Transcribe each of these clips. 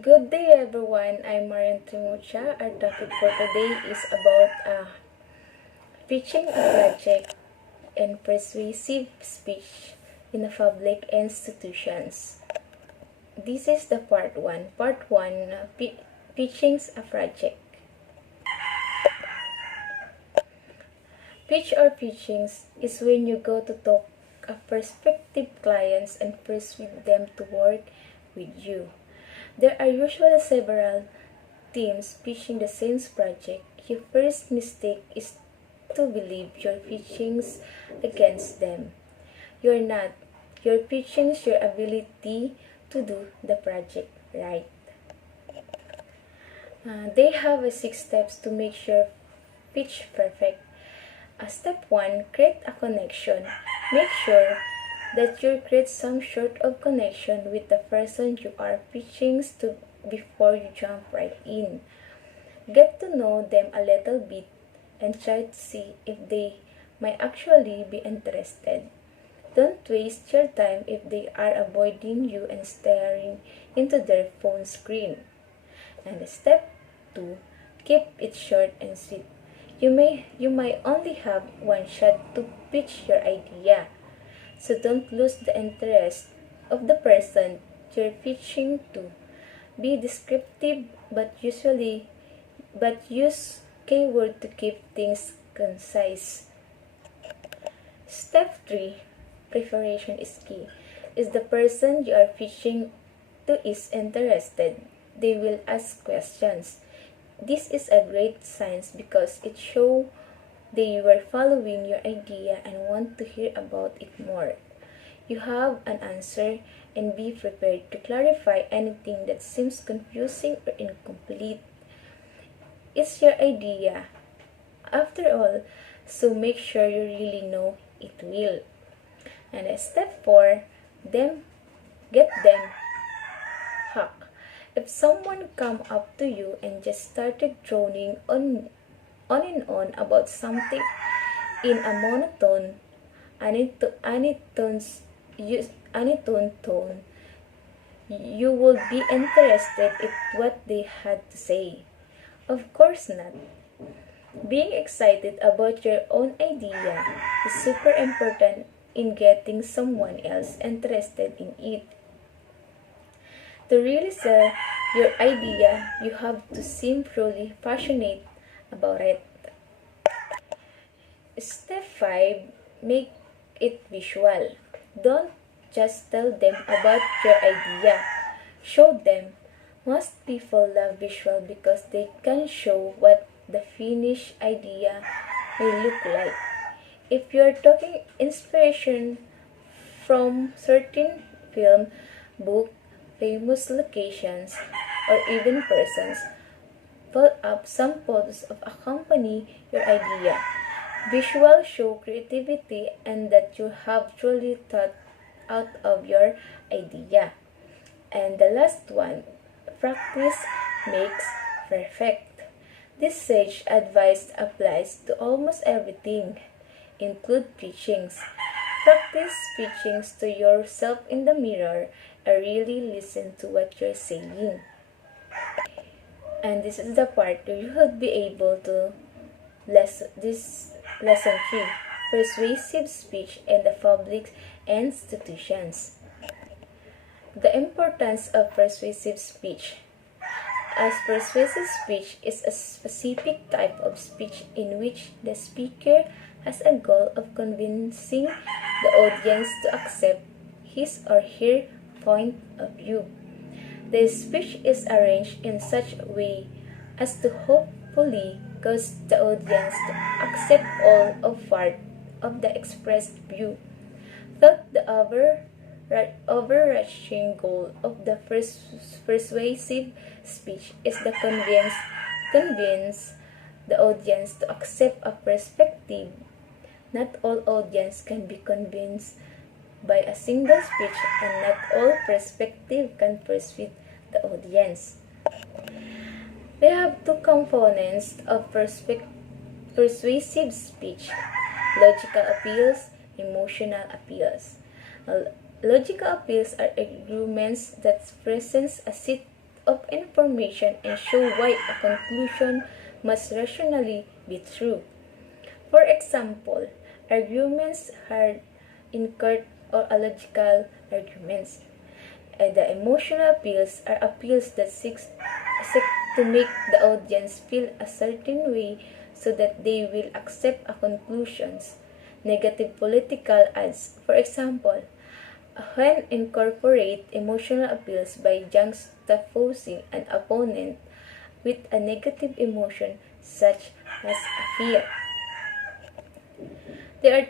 Good day everyone, I'm Marian Trimucha. Our topic for today is about pitching a project and persuasive speech in the public institutions. This is the part 1. Part 1, pitching a project. Pitch or pitchings is when you go to talk to prospective clients and persuade them to work with you. There are usually several teams pitching the same project. Your first mistake is to believe you're pitching against them. You're not. You're pitching your ability to do the project right. They have 6 steps to make your pitch perfect. Step 1, create a connection. Make sure that you create some sort of connection with the person you are pitching to before you jump right in. Get to know them a little bit and try to see if they might actually be interested. Don't waste your time if they are avoiding you and staring into their phone screen. And step 2, keep it short and sweet. You might only have one shot to pitch your idea. So don't lose the interest of the person you're pitching to. Be descriptive but use keyword to keep things concise. Step 3, preparation is key. If the person you are pitching to is interested, they will ask questions. This is a great sign because it shows they were following your idea and want to hear about it more. You have an answer and be prepared to clarify anything that seems confusing or incomplete. It's your idea, after all, so make sure you really know it will. And step 4, get them hooked. If someone come up to you and just started droning on and on about something in a monotone, anitone tone, you would be interested in what they had to say. Of course not. Being excited about your own idea is super important in getting someone else interested in it. To really sell your idea, you have to seem truly passionate about it. Step 5, make it visual. Don't just tell them about your idea. Show them. Most people love visual because they can show what the finished idea may look like. If you're talking inspiration from certain film, book, famous locations, or even persons, pull up some photos of accompany your idea. Visuals show creativity and that you have truly thought out of your idea. And the last one, practice makes perfect. This sage advice applies to almost everything, include pitchings. Practice pitchings to yourself in the mirror and really listen to what you're saying. And this is the part where you would be able to lesson 3, persuasive speech in the public institutions. The importance of persuasive speech. As persuasive speech is a specific type of speech in which the speaker has a goal of convincing the audience to accept his or her point of view. The speech is arranged in such a way as to hopefully cause the audience to accept all or part of the expressed view. Thus, the overarching goal of the persuasive speech is to convince the audience to accept a perspective. Not all audience can be convinced by a single speech, and not all perspective can persuade the audience. We have 2 components of persuasive speech: logical appeals, emotional appeals. Logical appeals are arguments that present a set of information and show why a conclusion must rationally be true. For example, arguments heard in court or illogical arguments. The emotional appeals are appeals that seek to make the audience feel a certain way so that they will accept a conclusions. Negative political ads, for example, when incorporate emotional appeals by juxtaposing an opponent with a negative emotion such as fear. There are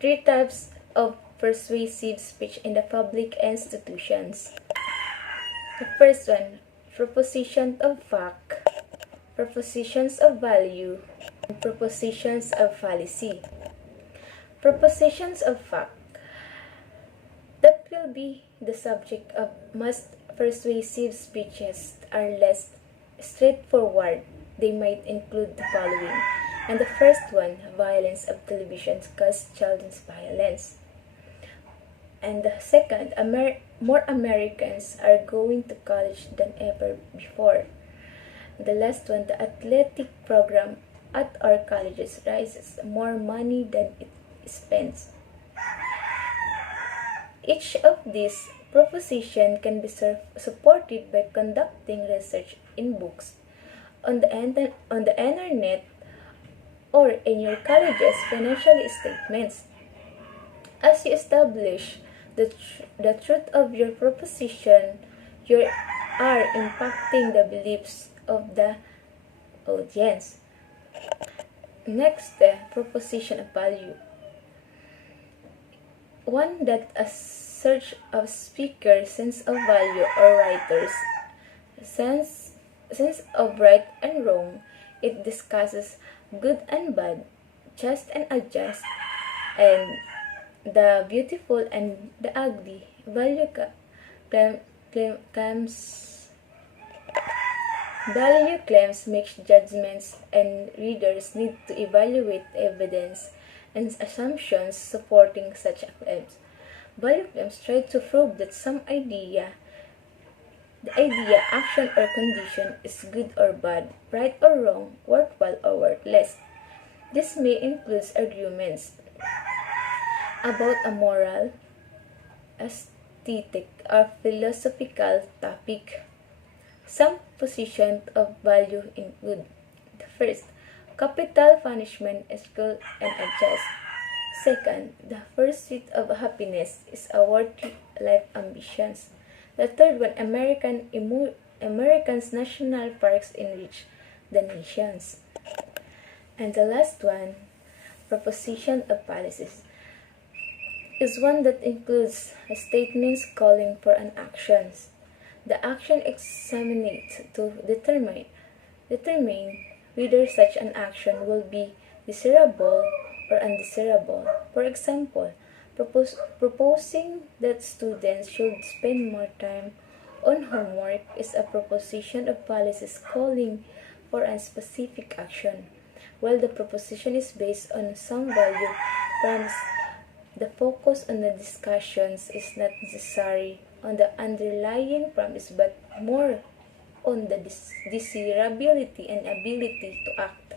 three types of persuasive speech in the public institutions. The first one, propositions of fact, propositions of value, and propositions of fallacy. Propositions of fact. That will be the subject of most persuasive speeches are less straightforward. They might include the following. And the first one, violence of television causes children's violence. And the second, more Americans are going to college than ever before. The last one, the athletic program at our colleges raises more money than it spends. Each of these propositions can be supported by conducting research in books, on the internet, or in your college's financial statements. As you establish the truth of your proposition, you are impacting the beliefs of the audience. Next, the proposition of value. One that asserts of speaker's sense of value or writer's sense of right and wrong. It discusses good and bad, just and unjust, and the beautiful and the ugly. Value claims makes judgments, and readers need to evaluate evidence and assumptions supporting such claims. Value claims try to prove that the idea, action, or condition is good or bad, right or wrong, worthwhile or worthless. This may include arguments about a moral, aesthetic, or philosophical topic. Some positions of value include: the first, capital punishment is cruel and unjust. Second, the pursuit of happiness is a worthy life ambitions. The third one, Americans' national parks enrich the nations. And the last one, proposition of policies, is one that includes statements calling for an action. The action examinates to determine whether such an action will be desirable or undesirable. For example, proposing that students should spend more time on homework is a proposition of policies calling for a specific action. While the proposition is based on some value promise, the focus on the discussions is not necessarily on the underlying premise but more on the desirability and ability to act.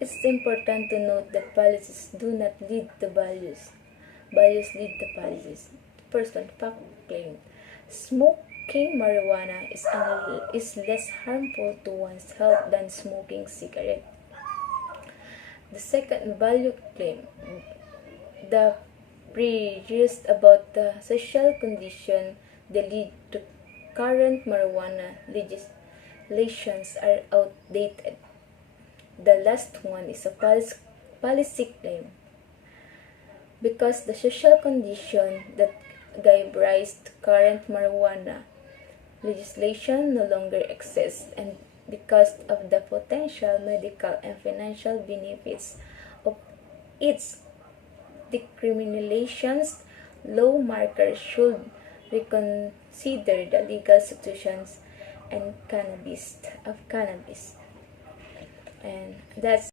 It's important to note that policies do not lead to values. Values lead to policies. First one, fact claim. Smoking marijuana is less harmful to one's health than smoking cigarette. The second, value claim. The prejudice about the social condition that lead to current marijuana legislations are outdated. The last one is a policy claim. Because the social condition that gave rise to current marijuana legislation no longer exists, and because of the potential medical and financial benefits of its decriminalizations, lawmakers should reconsider the legal situations and cannabis. And that's